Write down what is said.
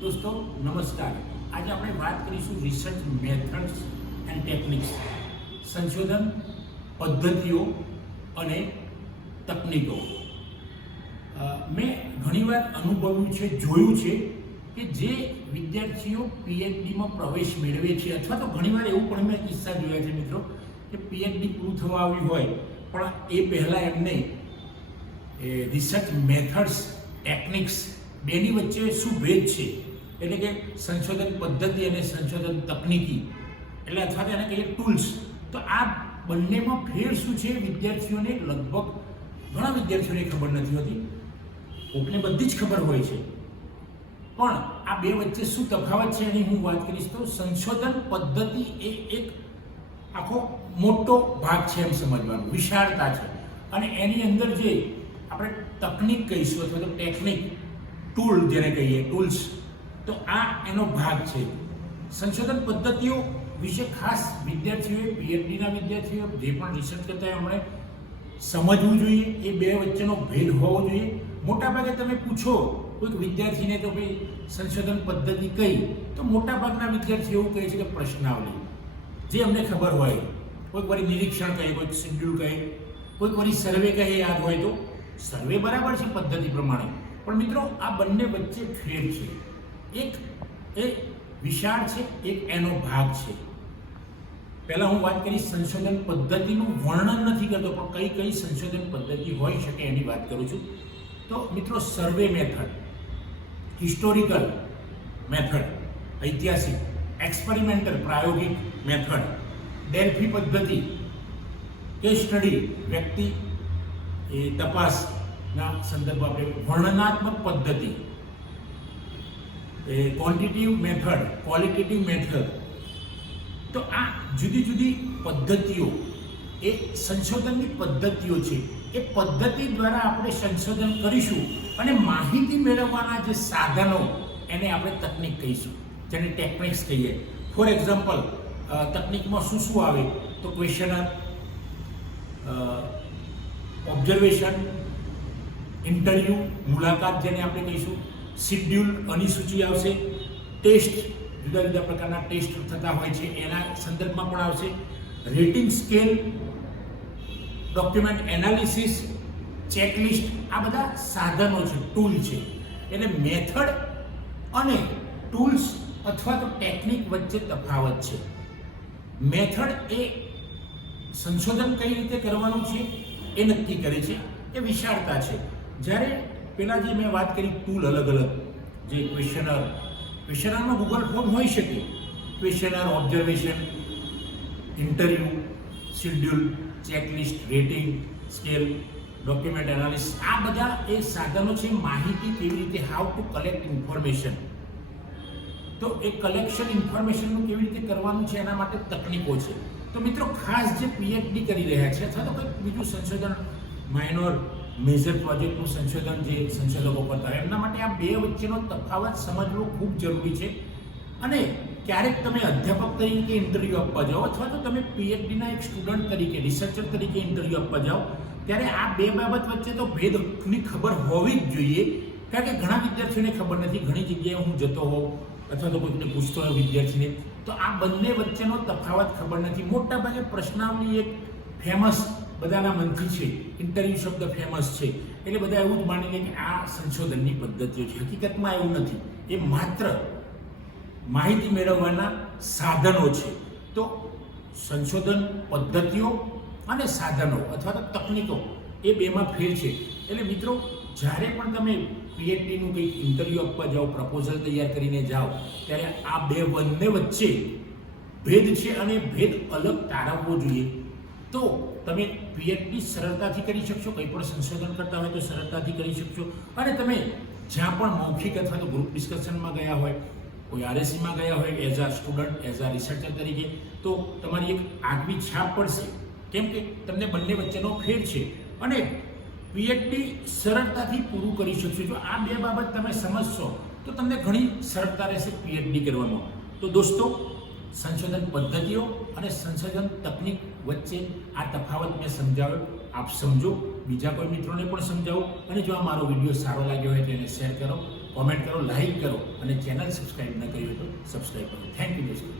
દોસ્તો નમસ્કાર. આજે આપણે વાત કરીશું રિસર્ચ મેથડ્સ એન્ડ ટેકનિક્સ, સંશોધન પદ્ધતિઓ અને તકનીકો. મેં ઘણીવાર અનુભવ્યું છે, જોયું છે કે જે વિદ્યાર્થીઓ પીએચડીમાં પ્રવેશ મેળવે છે, અથવા તો ઘણીવાર એવું પણ મેં કિસ્સા જોયા છે મિત્રો કે પીએચડી પૂરું થવા આવ્યું હોય પણ એ પહેલાં એમને રિસર્ચ મેથડ્સ ટેકનિક્સ બેની વચ્ચે શું ભેદ છે, એટલે કે સંશોધન પદ્ધતિ અને સંશોધન તકનીકી, એટલે અથવા તો એને કહીએ ટૂલ્સ, તો આ બંનેમાં ફેર શું છે વિદ્યાર્થીઓને લગભગ ઘણા વિદ્યાર્થીઓને ખબર નથી હોતી. કોકને બધી જ ખબર હોય છે, પણ આ બે વચ્ચે શું તફાવત છે એની હું વાત કરીશ. તો સંશોધન પદ્ધતિ એ એક આખો મોટો ભાગ છે એમ સમજવાનું, વિશાળતા છે, અને એની અંદર જે આપણે તકનીક કહીશું અથવા તો ટેકનિક, ટૂલ જેને કહીએ, ટૂલ્સ, તો આ એનો ભાગ છે. સંશોધન પદ્ધતિઓ વિશે ખાસ વિદ્યાર્થીઓએ, પીએચડીના વિદ્યાર્થીઓ જે પણ રિસર્ચ કરતા હોય એમણે સમજવું જોઈએ. એ બે વચ્ચેનો ભેદ હોવો જોઈએ. મોટાભાગે તમે પૂછો કોઈક વિદ્યાર્થીને તો ભાઈ સંશોધન પદ્ધતિ કઈ, તો મોટાભાગના વિદ્યાર્થીઓ એવું કહે છે કે પ્રશ્નાવલી, જે અમને ખબર હોય. કોઈક વાર નિરીક્ષણ કહે, કોઈક શેડ્યુલ કહે, કોઈક વાર સર્વે કહે, યાદ હોય તો સર્વે બરાબર છે પદ્ધતિ પ્રમાણે, પણ મિત્રો આ બંને વચ્ચે ફેર છે. એક એ વિશાળ છે, એક એનો ભાગ છે. પહેલાં હું વાત કરીશ સંશોધન પદ્ધતિનું વર્ણન નથી કરતો, પણ કઈ કઈ સંશોધન પદ્ધતિ હોઈ શકે એની વાત કરું છું. તો મિત્રો સર્વે મેથડ, હિસ્ટોરિકલ મેથડ, ઐતિહાસિક, એક્સપેરિમેન્ટલ પ્રાયોગિક મેથડ, ડેલ્ફી પદ્ધતિ, કેસ સ્ટડી, વ્યક્તિ એ તપાસના સંદર્ભમાં આપણે વર્ણનાત્મક પદ્ધતિ, ક્વોન્ટિટિવ મેથડ, ક્વોલિટેટિવ મેથડ. તો આ જુદી જુદી પદ્ધતિઓ એ સંશોધનની પદ્ધતિઓ છે. એ પદ્ધતિ દ્વારા આપણે સંશોધન કરીશું અને માહિતી મેળવવાના જે સાધનો એને આપણે તકનીક કહીશું, જેને ટેકનિક્સ કહીએ. ફોર એક્ઝામ્પલ, તકનિકમાં શું શું આવે તો ક્વેશ્ચનર, ઓબ્ઝર્વેશન, ઇન્ટરવ્યૂ, મુલાકાત જેને આપણે કહીશું, શિડ્યુલ, અનુસૂચિ આવશે, ટેસ્ટ, જુદા જુદા પ્રકારના ટેસ્ટ થતા હોય છે એના સંદર્ભમાં પણ આવશે, rating scale, document analysis, checklist. આ બધા સાધનો છે, ટૂલ છે. એટલે મેથડ અને ટૂલ્સ અથવા તો ટેકનિક વચ્ચે તફાવત છે. મેથડ એ સંશોધન કઈ રીતે કરવાનું છે એ નક્કી કરે છે, એ વિશાળતા છે. જ્યારે પેલા જે મેં વાત કરી ટૂલ અલગ અલગ, જે ક્વેશ્ચનરમાં ગૂગલ ફોર્મ હોઈ શકે, questionnaire, observation, interview, schedule, checklist, rating scale, document analysis, આ બધા એ સાધનો છે માહિતી કેવી રીતે, હાઉ ટુ કલેક્ટ ઇન્ફોર્મેશન. તો એ કલેક્શન ઇન્ફોર્મેશનનું કેવી રીતે કરવાનું છે એના માટે તકનીકો છે. તો મિત્રો ખાસ જે પીએચડી કરી રહ્યા છે અથવા તો કંઈક બીજું સંશોધન, માઇનોર મેજર પ્રોજેક્ટનું સંશોધન જે સંશોધકો કરતા હોય એમના માટે આ બે વચ્ચેનો તફાવત સમજવો ખૂબ જરૂરી છે. અને ક્યારેક તમે અધ્યાપક તરીકે ઇન્ટરવ્યૂ આપવા જાઓ અથવા તો તમે પીએચડીના એક સ્ટુડન્ટ તરીકે, રિસર્ચર તરીકે ઇન્ટરવ્યૂ આપવા જાઓ, ત્યારે આ બે બાબત વચ્ચે તો ભેદની ખબર હોવી જ જોઈએ. કારણ કે ઘણા વિદ્યાર્થીઓને ખબર નથી. ઘણી જગ્યાએ હું જતો હોઉં અથવા તો કોઈકને પૂછતો હોય વિદ્યાર્થીને, તો આ બંને વચ્ચેનો તફાવત ખબર નથી. મોટાભાગે પ્રશ્નાવલી એક ફેમસ બધાના મનથી છે, ઇન્ટરવ્યૂ શબ્દ ફેમસ છે, એટલે બધા એવું જ માની લે કે આ સંશોધનની પદ્ધતિઓ છે. હકીકતમાં એવું નથી. એ માત્ર માહિતી મેળવવાના સાધનો છે. તો સંશોધન પદ્ધતિઓ અને સાધનો અથવા તો તકનીકો એ બેમાં ફેર છે. એટલે મિત્રો જ્યારે પણ તમે પીએચડીનું કંઈક ઇન્ટરવ્યૂ આપવા જાઓ, પ્રપોઝલ તૈયાર કરીને જાઓ, ત્યારે આ બે બંને વચ્ચે ભેદ છે અને ભેદ અલગ તારવવો જોઈએ. તો તમે પીએચડી સરળતાથી કરી શકશો, કંઈ પણ સંશોધન કરતા હોય તો સરળતાથી કરી શકશો. અને તમે જ્યાં પણ મૌખિક અથવા તો ગ્રુપ ડિસ્કશનમાં ગયા હોય, કોઈ આરએસસીમાં ગયા હોય as a student, as a researcher તરીકે, તો તમારી એક આગવી છાપ પડશે. કેમ કે તમને બંને વચ્ચેનો ફેર છે અને પીએચડી સરળતાથી પૂરું કરી શકશો. જો આ બે બાબત તમે સમજશો તો તમને ઘણી સરળતા રહેશે પીએચડી કરવામાં. તો દોસ્તો, સંશોધન પદ્ધતિઓ અને સંશોધન તકનીક વચ્ચે આ તફાવત મેં સમજાવ્યો. આપ સમજો, બીજા કોઈ મિત્રોને પણ સમજાવો. અને જો આ મારો વિડીયો સારો લાગ્યો હોય તો એને શેર કરો, કોમેન્ટ કરો, લાઈક કરો અને ચેનલ સબસ્ક્રાઈબ ન કરી હોય તો સબસ્ક્રાઈબ કરો. થેન્ક યુ દોસ્તો.